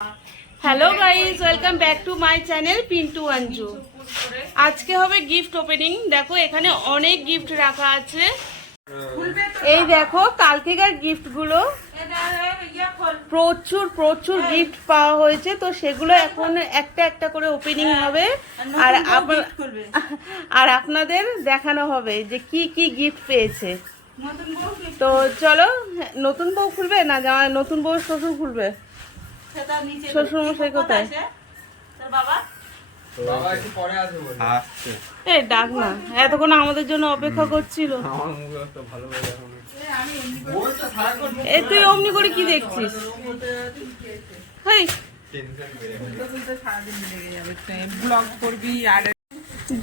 Hello guys, welcome back to my channel Pintu Anju. আজকে হবে gift opening. দেখো এখানে অনেক গিফট রাখা আছে। এই দেখো কালকেকার গিফটগুলো, প্রচুর প্রচুর গিফট পাওয়া হয়েছে, তো সেগুলো এখন একটা একটা করে ওপেনিং হবে আর আপনাদের দেখানো হবে যে কি কি গিফট পেয়েছে। তো চলো, নতুন বউ খুলবে না নতুন বউ শ্বশুর খুলবে? শ্বশুর মশাই কোথায়? ডাক না, এতক্ষণ আমাদের জন্য অপেক্ষা করছিল। তুই অমনি করে কি দেখছিস?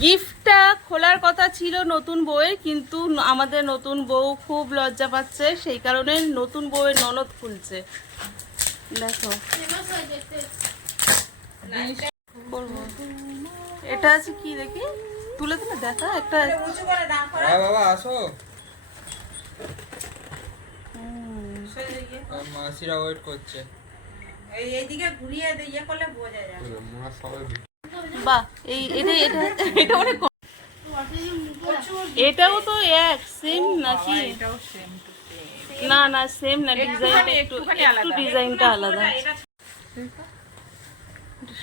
গিফটটা খোলার কথা ছিল নতুন বউয়ের, কিন্তু আমাদের নতুন বউ খুব লজ্জা পাচ্ছে, সেই কারণে নতুন বউয়ের ননদ খুলছে। দেখো এটা আছে কি, দেখি তুলে তুলে দেখা একটা। বাবা আসো, মাসিরা ওয়েট করছে। এইদিকে ঘুরিয়ে ইয়ে করলে বোঝা যায়। বাহ, এই এটা এটা এটা অনেক, এটাও তো এক সেম নাকি? না না সেম না, ডিজাইনটা একটু ডিজাইনটা আলাদা।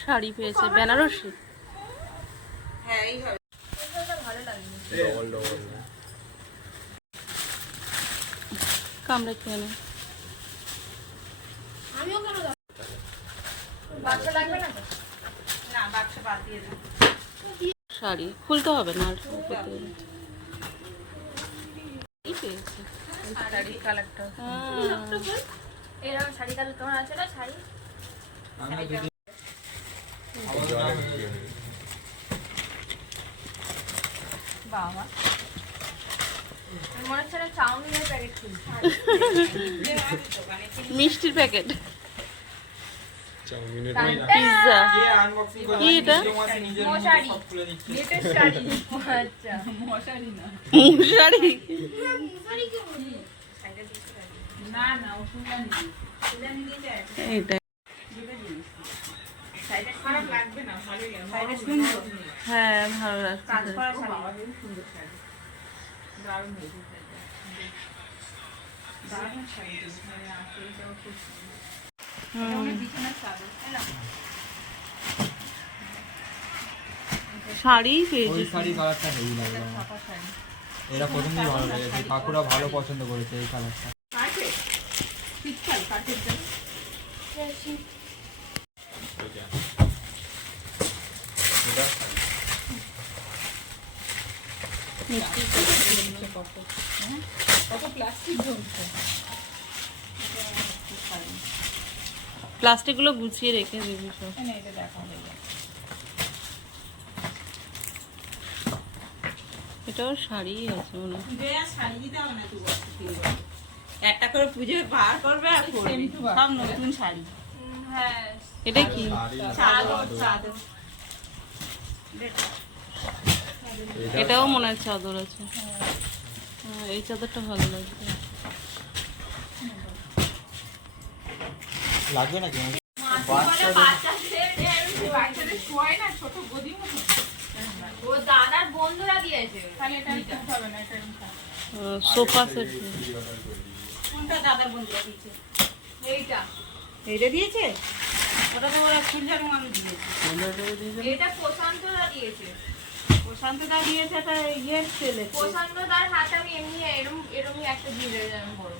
শাড়ি পেয়েছে বেনারসি। হ্যাঁ এই হবে, ভালো লাগে। কামড়ে খেয়ে নে। আমিও কেন দাও, বাচ্চা লাগবে না তো? না বাচ্চা বাদ দিয়ে দাও। শাড়ি খুলতে হবে না আর কি পেয়েছে? শাড়ি কালারটা এরকম শাড়ি কালার কেমন আছে না? শাড়ি বাবা মনে হচ্ছে চাউমিনের প্যাকেট খুলছি, মিষ্টির প্যাকেট, পিজ্জা কি এটা? মশারি, নেটের শাড়ি। আচ্ছা মশারি না, শাড়ি না না ওষুধটা নিয়ে দিয়েছে। এইটা শাড়িটা খারাপ লাগবে না, ভালোই লাগবে। শাড়িটা সুন্দর, হ্যাঁ ভালো লাগছে। কাজ করা শাড়ি, বাবা সুন্দর শাড়ি, দারুণ হয়েছে শাড়িটা, দারুণ শাড়ি। মানে আসলটাও খুব সুন্দর, বিছানার চাদর তাই না? শাড়ি পেয়েছে। ওই শাড়ি কালারটা হেভি লাগে আমার। ছাপা শাড়ি এটা প্রথমেই ভালো লেগেছে, কাকুরা ভালো পছন্দ করেছে এই কালারটা। কাটে শীতকাল কাটের জন্য কত প্লাস্টিক জমছে। প্লাস্টিক গুলো গুছিয়ে রেখে দিবি সব। এটা দেখা হয়ে যায়। এটাও শাড়ি আছে মনে হয়। শাড়ি দিতে হবে না, একটা করে পুজো বার করবে আর পরবে, সব নতুন শাড়ি। হ্যাঁ এটা কি? চাদর, চাদর এটাও মনে হয় চাদর আছে। হ্যাঁ, এই চাদরটা ভালো লাগছে। লাগবে নাকি? বাচ্চাদের শোয় না, ছোট গদি মতো। ও দাদার বন্ধুরা দিয়েছে, তাহলে এটা নিতে হবে না। এটা সোফা সেট। কোনটা দাদার বন্ধুরা দিয়েছে? এইটা এইটা দিয়েছে, ওটা তো ওরা ফুলঝাড়ু মানুষ দিয়েছে। এটা প্রশান্তদা দিয়েছে, প্রশান্তদা দিয়েছে। এটা ইয়ের ছেলে, প্রশান্তদার হাতে আমি এমনি এরকমই একটা দিয়ে দেয় বড়।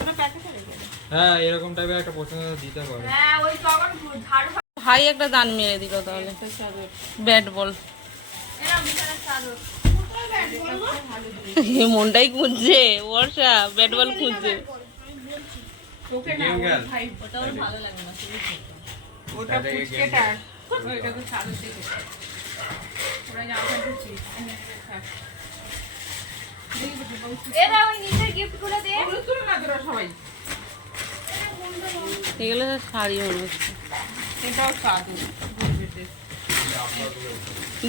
এটা প্যাকেটে রেখে দে। হ্যাঁ এরকম টাইপের একটা পছন্দ দিতে পারে। হ্যাঁ ওই তখন ঝাড়ু ভাই একটা দান মেরে দিল তাহলে। ব্যাট বল, এরা বিছানার চাদর। মনটাই খুঁজছে বর্ষা, ব্যাট বল খুঁজছে। তোকে না ভাই ওটাও ভালো লাগে না, ওটা পুচকেটা, ওইটা তো চাদর দিয়ে দেবে। ওরা জামা দিচ্ছি এরা ওই নিচের গিফট গুলো দে, ওগুলো তুলে না তোরা সবাই। এগুলো তো শাড়ি মনে হচ্ছে। এটাও চাদর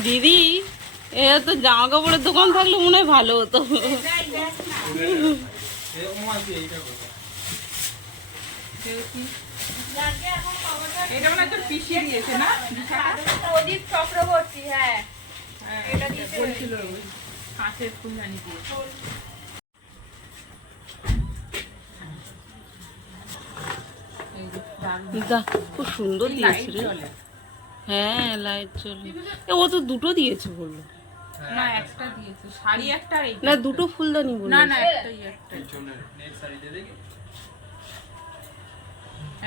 দিদি, এটা তো জামা কাপড়ের দোকান থাকলে মনে হয় ভালো হতো। এরকম আছে এইটা কথা। এটা মানে তোর পিসি দিয়েছে না? প্রদীপ চক্রবর্তী, হ্যাঁ। এটা দিয়েছে বলছিল কাঁচের ফুলদানি দিয়ে। খুব সুন্দর দিয়েছে রে। হ্যাঁ লাইট জ্বলে। ও তো দুটো দিয়েছে বললো। না একটা দিয়েছে, শাড়ি একটা আর এইটা। না দুটো ফুলদানি বললো। না না একটাই একটা।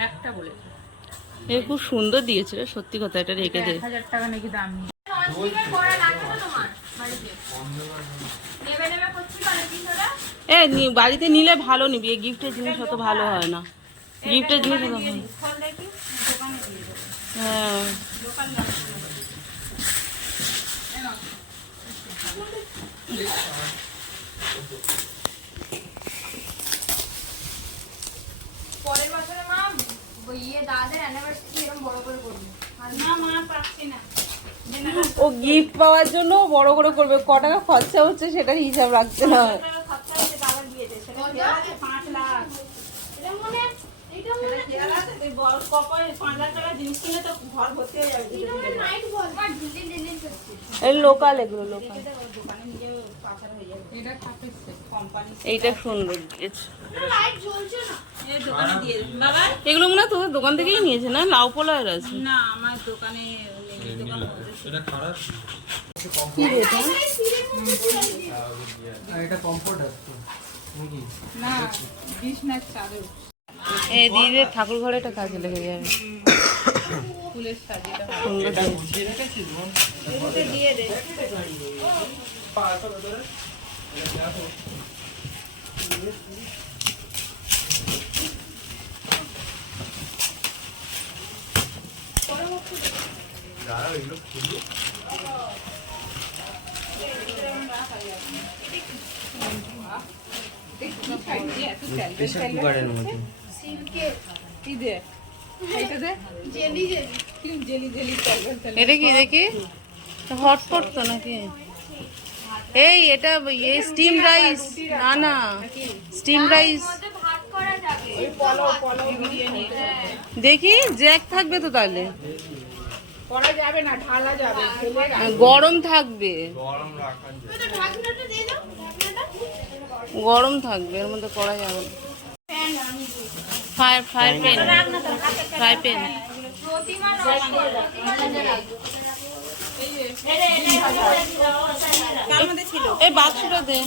একটা বলেছে। এ খুব সুন্দর দিয়েছে রে, সত্যি কথা, এটা রেখে দে। 1000 টাকা নাকি দাম নিয়ে। ননস্টিকের কড়া লাগবে তো তোমার বাড়িতে? নেবে নেবে করছি বলে কি তোরা? বাড়িতে নিলে ভালো নিবি, এই গিফটের জিনিস অত ভালো হয় না। গিফটের জিনিস অত ভালো। ফল দেখি দোকানে দিয়ে দেবো। হ্যাঁ দোকান লাগবে। পরের বছরে মা দাদাদের অ্যানিভার্সারি এরকম বড় করে করবো। না মা পাচ্ছি না। ও গিফট পাওয়ার জন্য বড় করে করবে, ক টাকা খরচা হচ্ছে সেটার হিসাব রাখতে হয়। খরচা হয়েছে দাদা দিয়েছে, সেটা দেওয়া আছে 5 লাখ। এটা মনে এটা মনে খেয়াল আছে তুই বড় কপায় 5 লাখ টাকা জিনিস কিনে তো ঘর ভর্তি হয়ে যাবে। এটা মনে নাইট বল মা ঢিলে ঢিলে করছে। এই লোকাল, এগুলো লোকাল। দোকানে নিয়ে পাচার হয়ে যাবে। এটা থাকছে কোম্পানি। এইটা সুন্দর দিয়েছে। লাইট জ্বলছে না। এই দোকানে দিয়ে দেবো। বাবা এগুলো মনে হয় তোর দোকান থেকেই নিয়েছে না, লাউ পোলার আছে। না আমার দোকানে নেই, দোকান এটা খারাপ কি রে এটা? এটা কমফোর্ট আছে নাকি? না বিছনার চাদর এই দিদি ঠাকুর ঘরে এটা কাজে লেগে যাবে। ফুলের সাজিটা সুন্দর এটা দিয়েছে। গুছিয়ে রেখেছিস বোন? এতে দিয়ে দে। দাঁড়াও, এগুলো খুলি। প্রেসার কুকারের মতো। সিল্কের কি দে এইটা দে জেলি জেলি। কি জেলি জেলি চালবে। এটা কি দেখি? হটপট তো নাকি? এই এটা স্টিম রাইস। না না, স্টিম রাইস। মধ্যে ভাত করা যাবে। পোলাও বিরিয়ানি দেখি জ্যাক থাকবে তো তাহলে, করা যাবে না, ঢালা যাবে, ফেলে রাখ। গরম থাকবে। গরম রাখা যায়। তো ঢাকনাটা দিয়ে দাও, ঢাকনাটা। গরম থাকবে, এর মধ্যে করা যাবে না। Fry pan, fry pan. প্রতিমা কার মধ্যে ছিল? এই বাক্সটা দে।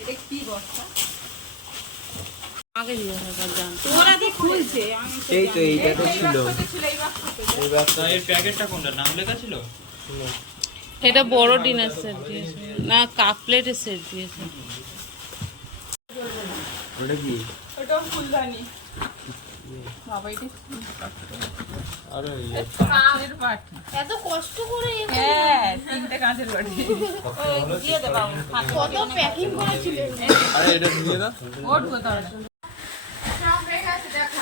এটা কি বস্তা? আগে দিয়ে একবার জান। ওরা তো খুলছে, আমি তো এই তো এইটা তো ছিল। ছিল এই বাক্সতে। এই বাক্সটা এর প্যাকেটটা কোনটা নাম লেখা ছিল? এটা বড় ডিনার সেট দিয়েছে না, কাপ প্লেটের সেট দিয়েছে। ওটা কি? ওটাও ফুলদানি। বাবা এটা আরে কাঁচের বাটি। এত কষ্ট করে হ্যাঁ 3টে কাঁচের বাটি। দিয়ে দে বাবু। কত প্যাকিং করেছিল। আরে এটা দিয়ে দাও। ওঠ কোথাও। সব হয়ে গেছে দেখো।